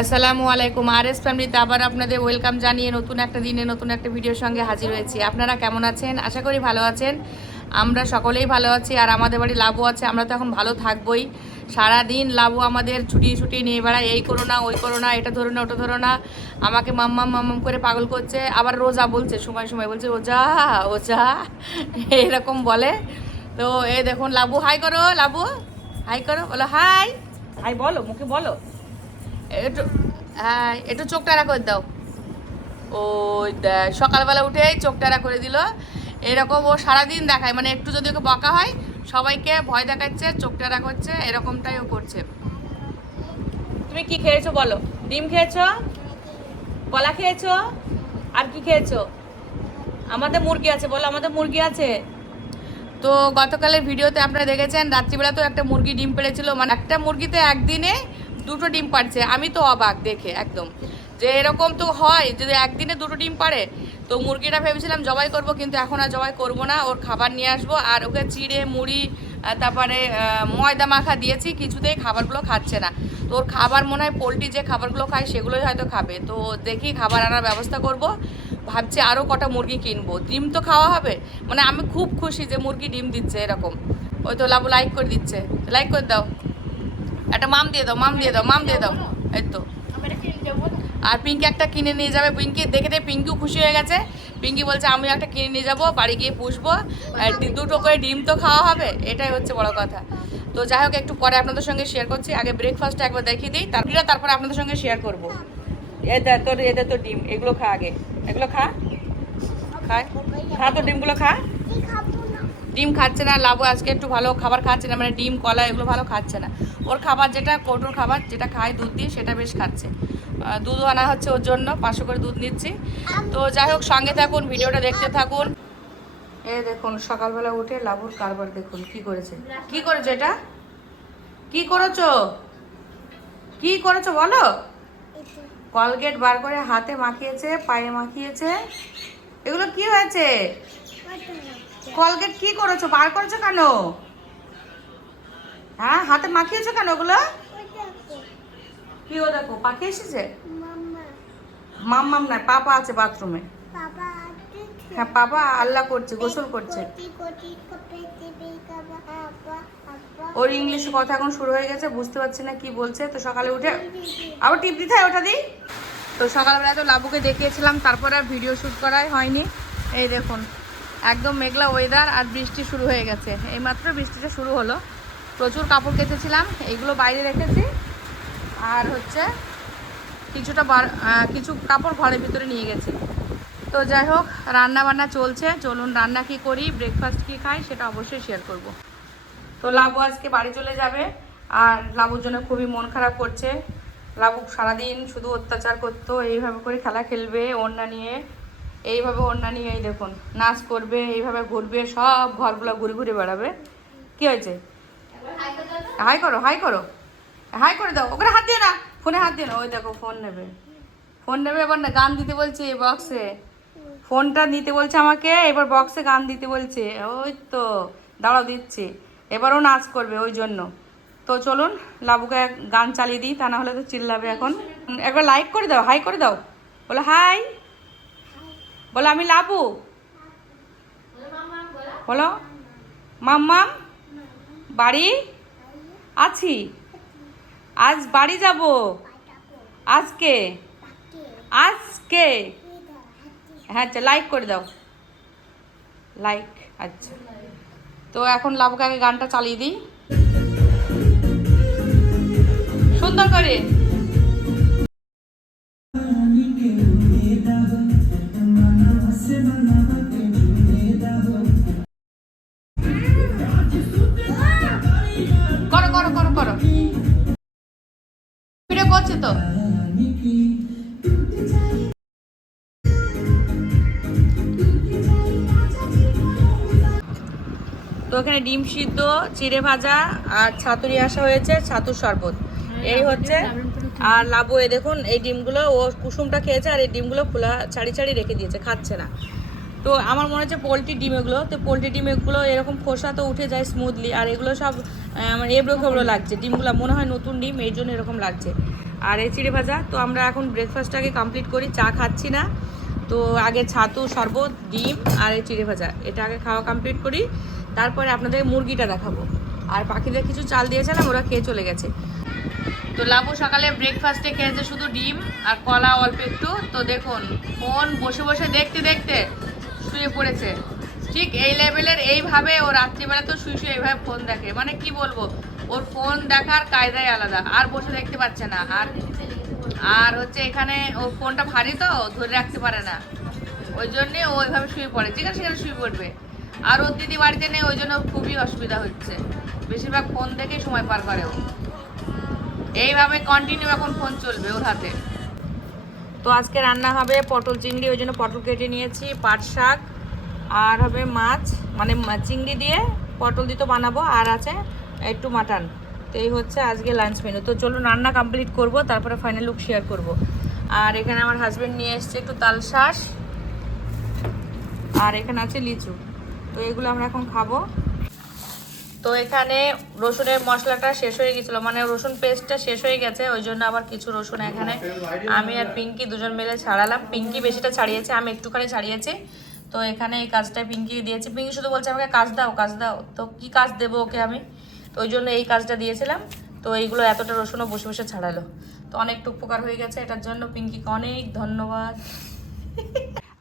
আসসালামু আলাইকুম। আরএস ফ্যামিলিতে আবার আপনাদের ওয়েলকাম জানিয়ে নতুন একটা দিনে নতুন একটা ভিডিওর সঙ্গে হাজির হয়েছি। আপনারা কেমন আছেন? আশা করি ভালো আছেন। আমরা সকলেই ভালো আছি। আর আমাদের বাড়ি লাবু আছে, আমরা তো এখন ভালো থাকবোই। সারাদিন লাবু আমাদের ছুটি নিয়ে বেড়ায়, এই করো না ওই করো না, এটা ধরো না ওটা ধরো না, আমাকে মাম্মাম মাম্মাম করে পাগল করছে। আবার রোজা বলছে, সময় সময় বলছে ওজা ওজা এরকম বলে। তো এই দেখুন লাবু হাই করো, লাবু হাই করো, বলো হাই হাই, বলো মুখে বলো। একটু হ্যাঁ, একটু চোখ টানা করে দাও। ওই দেখ সকালবেলা উঠেই চোখ টানা করে দিল। এরকম ও সারাদিন দেখায়, মানে একটু যদি ওকে বকা হয় সবাইকে ভয় দেখাচ্ছে, চোখ টানা করছে, এরকমটাই ও করছে। তুমি কি খেয়েছো বলো? ডিম খেয়েছো, কলা খেয়েছো, আর কি খেয়েছো? আমাদের মুরগি আছে, বলো আমাদের মুরগি আছে। তো গতকালের ভিডিওতে আপনারা দেখেছেন রাত্রিবেলা তো একটা মুরগি ডিম পেড়েছিল, মানে একটা মুরগিতে একদিনে 2টো ডিম পাড়ছে। আমি তো অবাক দেখে একদম, যে এরকম তো হয় যদি একদিনে 2টো ডিম পাড়ে। তো মুরগিটা ভেবেছিলাম জবাই করব, কিন্তু এখন আর জবাই করব না। ওর খাবার নিয়ে আসবো, আর ওকে চিড়ে মুড়ি তারপরে ময়দা মাখা দিয়েছি, কিছুতেই খাবারগুলো খাচ্ছে না। তো ওর খাবার মনে হয় পোলট্রি যে খাবারগুলো খায় সেগুলোই হয়তো খাবে। তো দেখি খাবার আনার ব্যবস্থা করব। ভাবছি আরও কটা মুরগি কিনবো, ডিম তো খাওয়া হবে। মানে আমি খুব খুশি যে মুরগি ডিম দিচ্ছে এরকম। ওই তো লাবু লাইক করে দিচ্ছে, লাইক করে দাও, একটা মাম দিয়ে দাও, মাম দিয়ে দাও, মাম দিয়ে দাও। এই তো। আর পিঙ্কি একটা কিনে নিয়ে যাবে, পিঙ্কি দেখে দেখে পিঙ্কিও খুশি হয়ে গেছে। পিঙ্কি বলছে আমি একটা কিনে নিয়ে যাবো, বাড়ি গিয়ে পুষবো, আর 2টো করে ডিম তো খাওয়া হবে, এটাই হচ্ছে বড় কথা। তো যাই হোক, একটু পরে আপনাদের সঙ্গে শেয়ার করছি। আগে ব্রেকফাস্টটা একবার দেখিয়ে দিই, তারপরে আপনাদের সঙ্গে শেয়ার করবো। এদের তো ডিম, এগুলো খা আগে, এগুলো খা, খায় খা তো ডিমগুলো খা। ডিম খাচ্ছে না লাবু, আজকে একটু ভালো খাবার খাচ্ছে না, মানে ডিম কলা এগুলো ভালো খাচ্ছে না। ওর খাবার যেটা কৌটোর খাবার যেটা খায় দুধ দিয়ে, সেটা বেশ খাচ্ছে। দুধও আনা হচ্ছে ওর জন্য, 500 করে দুধ নিচ্ছি। তো যাই হোক, সঙ্গে থাকুন, ভিডিওটা দেখতে থাকুন। এই দেখুন সকালবেলা উঠে লাবুর কারবার দেখুন কি করেছে। কি করেছো এটা? কি করেছো? কি করেছো বলো? কলগেট বার করে হাতে মাখিয়েছে, পায়ে মাখিয়েছে। এগুলো কি হয়েছে? কলগেট কি করেছো, বার করেছো কেন? হ্যাঁ, হাতে মাখিয়েছো কেন ওগুলো? কি ও দেখো পাখি এসেছে। মাম্মাম নাই, পাপা আছে বাথরুমে। হ্যাঁ, পাপা আল্লাহ করছে, গোসল করছে। ওর ইংলিশে কথা এখন শুরু হয়ে গেছে, বুঝতে পারছি না কি বলছে। তো সকালে উঠে আবার টিপ দিতে হয়, ওটা দিই। তো সকালবেলা তো লাবুকে দেখিয়েছিলাম, তারপরে আর ভিডিও শ্যুট করাই হয়নি। এই দেখুন একদম মেঘলা ওয়েদার, আর বৃষ্টি শুরু হয়ে গেছে। এইমাত্র বৃষ্টিটা শুরু হলো। প্রচুর কাপড় কেচেছিলাম, এইগুলো বাইরে রেখেছি। আর হচ্ছে কিছু কাপড় ঘরের ভিতরে নিয়ে গেছি। তো যাই হোক, রান্না বান্না চলছে। চলুন রান্না কি করি, ব্রেকফাস্ট কি খাই, সেটা অবশ্যই শেয়ার করব। তো লাবু আজকে বাড়ি চলে যাবে, আর লাবুর জন্য খুবই মন খারাপ করছে। লাবু সারাদিন শুধু অত্যাচার করতো, এইভাবে করে খেলা খেলবে ওড়না নিয়ে, এইভাবে ওড়না নিয়ে এই দেখুন নাচ করবে, এইভাবে ঘুরবে, সব ঘরগুলো ঘুরে ঘুরে বেড়াবে। কি হয়েছে? হাই করো, হাই করো, হাই করে দাও। ওখানে হাত দিয়ে না, ফোনে হাত দিয়ে না। ওই দেখো ফোন নেবে, ফোন নেবে। এবার না গান দিতে বলছে বক্সে, ফোনটা নিতে বলছে আমাকে, এবার বক্সে গান দিতে বলছে। ওই তো দাঁড়াও দিচ্ছি। এবারও নাচ করবে ওই জন্য। তো চলুন লাবুকে গান চালিয়ে দিই, তা না হলে তো চিল্লাবে এখন। একবার লাইক করে দাও, হাই করে দাও, বলো হাই, বলো আমি লাবু, বলো মাম্মাম বাড়ি আছি, আজ বাড়ি যাব, আজকে আজকে। হ্যাঁ আচ্ছা, লাইক করে দাও, লাইক। আচ্ছা, তো এখন লাবুকে আগে গানটা চালিয়ে দিই সুন্দর করে। করো করো করো করো, ভিডিও করছে তো। তো এখানে ডিম সিদ্ধ, চিড়ে ভাজা, আর ছাতুরি আসা হয়েছে, ছাতুর শরবত এই হচ্ছে। আর লাবু এই দেখুন এই ডিমগুলো ও কুসুমটা খেয়েছে, আর এই ডিমগুলো খোলা ছাড়ি ছাড়ি রেখে দিয়েছে, খাচ্ছে না। তো আমার মনে হচ্ছে পোলট্রি ডিম এগুলো, তো পোলট্রি ডিম এগুলো এরকম খোসা তো উঠে যায় স্মুথলি, আর এগুলো সব মানে এবড়ো খেবড়ো লাগছে ডিমগুলো, মনে হয় নতুন ডিম, এই জন্য এরকম লাগছে। আর এই চিড়ে ভাজা। তো আমরা এখন ব্রেকফাস্টটাকে কমপ্লিট করি, চা খাচ্ছি না। তো আগে ছাতু শরবত ডিম আর এই চিড়ে ভাজা এটা আগে খাওয়া কমপ্লিট করি, তারপরে আপনাদের মুরগিটা দেখাবো। আর পাখিদের কিছু চাল দিয়েছিলাম, ওরা খেয়ে চলে গেছে। তো লাবু সকালে ব্রেকফাস্টে খেয়েছে শুধু ডিম আর কলা অল্প একটু। তো দেখুন ফোন বসে বসে দেখতে দেখতে শুয়ে পড়েছে, ঠিক এই লেভেলের। এইভাবে ও রাত্রিবেলা তো শুয়ে শুয়ে এইভাবে ফোন দেখে, মানে কি বলবো, ওর ফোন দেখার কায়দাই আলাদা। আর বসে দেখতে পাচ্ছে না। আর হচ্ছে এখানে ও ফোনটা ভারী তো ধরে রাখতে পারে না, ওই জন্যে ও ওইভাবে শুয়ে পড়ে, যেখানে সেখানে শুয়ে পড়বে। আর ওর দিদি বাড়িতে নেই, ওই জন্য খুবই অসুবিধা হচ্ছে, বেশিরভাগ ফোন দেখেই সময় পার করে ও। এইভাবে কন্টিনিউ এখন ফোন চলবে ওর হাতে। তো আজকে রান্না হবে পটল চিংড়ি, ওই জন্য পটল কেটে নিয়েছি, পাট শাক, আর হবে মাছ, মানে চিংড়ি দিয়ে পটল দিয়ে তো বানাবো, আর আছে একটু মাটন। তো এই হচ্ছে আজকে লাঞ্চ মেনু। তো চলুন রান্না কমপ্লিট করব, তারপরে ফাইনাল লুক শেয়ার করব। আর এখানে আমার হাজব্যান্ড নিয়ে এসছে একটু তাল শাঁস, আর এখানে আছে লিচু। তো এগুলো আমরা এখন খাবো। তো এখানে রসুনের মশলাটা শেষ হয়ে গেছিলো, মানে রসুন পেস্টটা শেষ হয়ে গেছে, ওই জন্য আবার কিছু রসুন এখানে আমি আর পিঙ্কি দুজন মিলে ছাড়ালাম। পিঙ্কি বেশিটা ছাড়িয়েছে, আমি একটুখানি ছাড়িয়েছি। তো এখানে এই কাজটা পিঙ্কি দিয়েছে। পিঙ্কি শুধু বলছে আমাকে কাজ দাও কাজ দাও, তো কি কাজ দেবো ওকে আমি, তো ওই জন্য এই কাজটা দিয়েছিলাম। তো এইগুলো এতটা রসুনও বসে বসে ছাড়ালো, তো অনেকটা উপকার হয়ে গেছে, এটার জন্য পিঙ্কিকে অনেক ধন্যবাদ।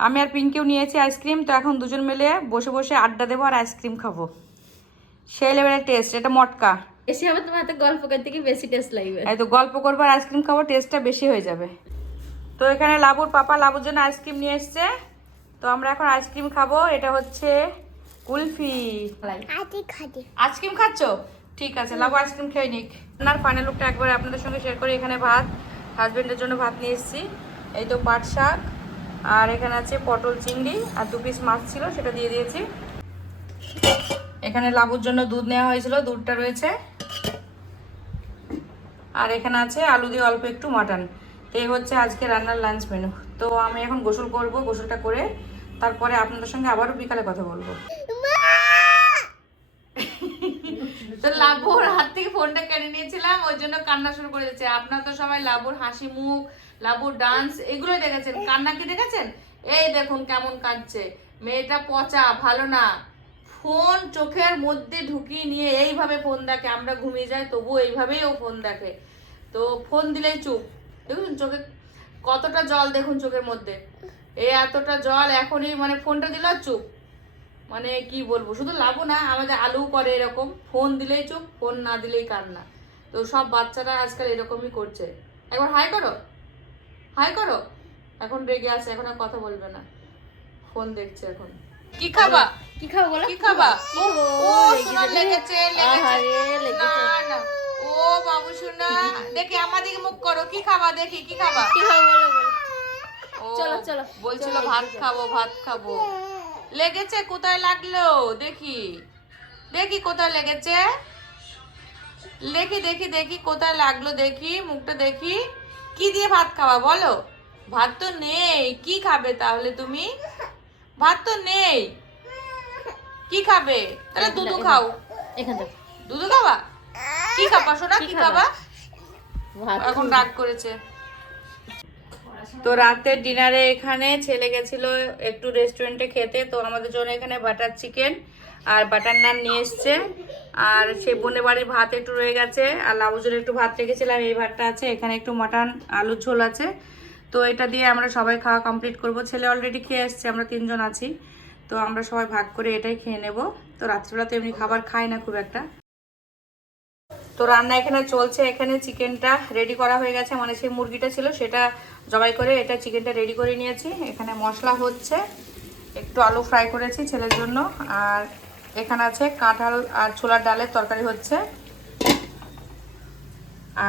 আমি আর পিঙ্কিও নিয়েছি আইসক্রিম। তো এখন দুজন মিলে বসে বসে আড্ডা দেবো আর আইসক্রিম খাবো, সেই লেভেলের টেস্ট। এটা মটকা এসে আবার তোমার হাতে গল্প করতে কি বেশি টেস্ট লাগবে। এই তো গল্প করবো আর আইসক্রিম খাবো, টেস্টটা বেশি হয়ে যাবে। তো এখানে লাবুর পাপা লাবুর জন্য আইসক্রিম নিয়ে এসছে, তো আমরা এখন আইসক্রিম খাবো। এটা হচ্ছে কুলফি। আইসক্রিম খাচ্ছ? ঠিক আছে, লাবু আইসক্রিম খেয়ে নিক। আপনার ফাইনাল লুকটা একবার আপনাদের সঙ্গে শেয়ার করি। এখানে ভাত, হাজবেন্ডের জন্য ভাত নিয়ে এসেছি, এই তো পাট শাক, আর এখানে আছে পটল চিংড়ি, আর 2 পিস মাছ ছিল সেটা দিয়ে দিয়েছি। এখানে লাবুর জন্য দুধ নেওয়া হয়েছিল, দুধটা রয়েছে। আর এখানে আছে আলু দিয়ে অল্প একটু মাটন। তো এই হচ্ছে আজকে রান্নার লাঞ্চ মেনু। তো আমি এখন গোসল করব, গোসলটা করে তারপরে আপনাদের সঙ্গে আবারও বিকালে কথা বলবো। তো লাবুর হাত থেকে ফোনটা কেড়ে নিয়েছিলাম, ওই জন্য কান্না শুরু করে দিচ্ছে। আপনারা তো সবাই লাবুর হাসি মুখ, লাবুর ডান্স এগুলো দেখেছেন, কান্না কি দেখেছেন? এই দেখুন কেমন কাঁদছে, মেয়েটা পচা, ভালো না। ফোন চোখের মধ্যে ঢুকিয়ে নিয়ে এইভাবে ফোন দেখে, আমরা ঘুমিয়ে যাই তবু এইভাবেই ও ফোন দেখে। তো ফোন দিলেই চুপ, দেখুন চোখে কতটা জল, দেখুন চোখের মধ্যে এই এতটা জল। এখনই মানে ফোনটা দিল চুপ, মানে কি বলবো। শুধু লাবু না, আমাদের আলু করে এরকম, ফোন দিলেই চুপ, ফোন না দিলেই কান্না। তো সব বাচ্চারা আজকাল এরকমই করছে। একবার হাই করো, হাই করো। এখন রেগে আছে, এখন আর কথা বলবে না, ফোন দেখছে এখন। কি খাবা? কি খাবো বলো? কি খাবা? ও সোনা লেগেছে, লেগেছে না না। ও বাবু সোনা, দেখি আমার দিকে মুখ করো, কি খাবা দেখি, কি খাবা? কি খাবো বলো বলো। ও চলো চলো বলছিল ভাত খাবো ভাত খাবো। লেগেছে? কোথায় লাগলো দেখি, দেখি কোথায় লেগেছে, দেখি দেখি দেখি কোথায় লাগলো, দেখি মুখটা দেখি। কি দিয়ে ভাত খাওয়া বলো? ভাত তো নেই, কি খাবে তাহলে তুমি? ভাত তো নেই, কি খাবে তাহলে? দুধ খাও, এখানে দুধ খাবা। কি খাবা সোনা, কি খাবা? ভাত এখন রাগ করেছে। তো রাতের ডিনারে এখানে ছেলে গেছিল একটু রেস্টুরেন্টে খেতে, তো আমাদের জন্য এখানে বাটার চিকেন আর বাটার নান নিয়ে এসছে। আর সে বোনের বাড়ির ভাত একটু রয়ে গেছে, আর লাবুর জন্য একটু ভাত রেখেছিলাম, এই ভাতটা আছে। এখানে একটু মাটন আলুর ঝোল আছে। তো এটা দিয়ে আমরা সবাই খাওয়া কমপ্লিট করব। ছেলে অলরেডি খেয়ে এসছে, আমরা 3 জন আছি, তো আমরা সবাই ভাগ করে এটাই খেয়ে নেব। তো রাত্রিবেলা তো এমনি খাবার খাই না খুব একটা। তো রান্না এখানে চলছে, এখানে চিকেনটা রেডি করা হয়ে গেছে, মানে সেই মুরগিটা ছিল সেটা জবাই করে এটা চিকেনটা রেডি করে নিয়েছি। এখানে মশলা হচ্ছে, একটু আলু ফ্রাই করেছি ছেলের জন্য, আর এখানে আছে কাঁঠাল আর ছোলার ডালের তরকারি হচ্ছে।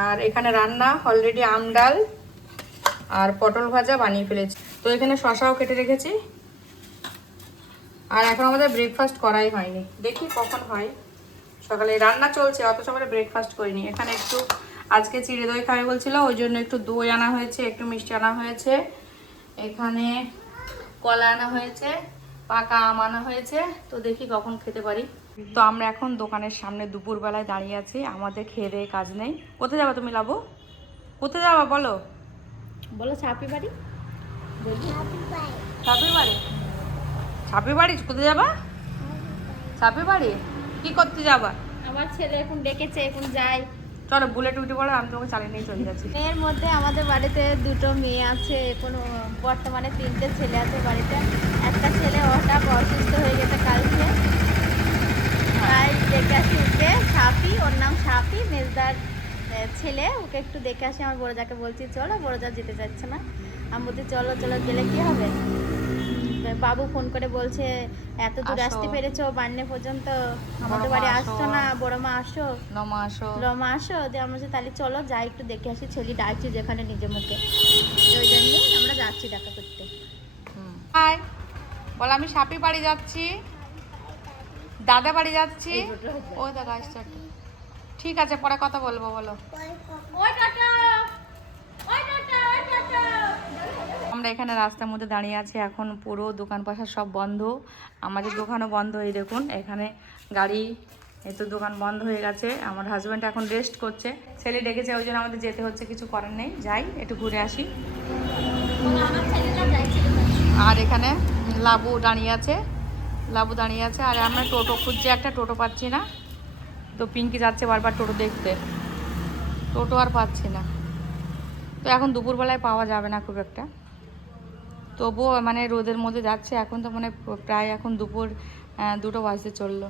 আর এখানে রান্না অলরেডি আম ডাল আর পটল ভাজা বানিয়ে ফেলেছি। তো এখানে শসাও কেটে রেখেছি। আর এখন আমাদের ব্রেকফাস্ট করাই হয়নি, দেখি কখন হয়। সকালে রান্না চলছে, অত সকালে ব্রেকফাস্ট করিনি। এখানে একটু আজকে চিড়ে দই খাবে বলছিল, ওই জন্য একটু দই আনা হয়েছে, একটু মিষ্টি আনা হয়েছে, এখানে কলা আনা হয়েছে, পাকা আম আনা হয়েছে, তো দেখি কখন খেতে পারি। তো আমরা এখন দোকানের সামনে দুপুরবেলায় দাঁড়িয়ে আছি, আমাদের খেয়ে দেয়ে কাজ নেই। কোথায় যাবা তুমি লাবু? কোথায় যাবা বলো? বলো ছাপি বাড়ি। ছাপি বাড়ি? ছাপি বাড়ি কোথায় যাবা? ছাপি বাড়ি কি করতে যাবা? আমার ছেলে এখন ডেকেছে, এখন যাই। চলো বুলেট উঠে পড়ো, আমি তোমাকে চালিয়ে নিয়ে চলে যাচ্ছি। মেয়ের মধ্যে আমাদের বাড়িতে দুটো মেয়ে আছে, এখন বর্তমানে 3টে ছেলে আছে বাড়িতে। একটা ছেলে হঠাৎ অসুস্থ হয়ে গেছে কালকে, তাই দেখে আসি ওকে। সাপি, ওর নাম সাপি, মেজদার ছেলে। ওকে একটু দেখে আসি। আমার বড়জাকে বলছি চলো, বড়জা যেতে চাচ্ছে না। আমি বলছি চলো চলো, গেলে কি হবে। বাবু ফোন করে বলছে এত দূর আসো। আসতে পেরেছো, বান্নে পর্যন্ত, আমাদের বড়মা বাড়ি আসো। আসছো না, বড় মা আসো, নমা আসো। রমা আসো। দিয়ে আমরা বলছি তাহলে চলো যাই একটু দেখে আসি, ছেলে ডাকছি যেখানে নিজের মুখে, তো ওই জন্যই আমরা যাচ্ছি দেখা করতে। হাই বল, আমি সাপি বাড়ি যাচ্ছি, দাদা বাড়ি যাচ্ছি। ওই দেখা আসছে একটা। ঠিক আছে, পরে কথা বলবো, বলো। আমরা এখানে রাস্তার মধ্যে দাঁড়িয়ে আছি, এখন পুরো দোকান পাশা সব বন্ধ, আমাদের দোকানও বন্ধ। এই দেখুন এখানে গাড়ি, এই তো দোকান বন্ধ হয়ে গেছে। আমার হাজব্যান্ড এখন রেস্ট করছে, ছেলে ডেকেছে ওই জন্য আমাদের যেতে হচ্ছে, কিছু করার নেই, যাই একটু ঘুরে আসি। আর এখানে লাবু দাঁড়িয়ে আছে, লাবু দাঁড়িয়ে আছে, আর আমরা টোটো খুঁজছি, একটা টোটো পাচ্ছি না। তো পিঙ্কি যাচ্ছে বারবার টোটো দেখতে, টোটো আর পাচ্ছি না। তো এখন দুপুরবেলায় পাওয়া যাবে না খুব একটা, তবুও মানে রোদের মধ্যে যাচ্ছে। এখন তো মানে প্রায় এখন দুপুর 2টো বাজতে চললো।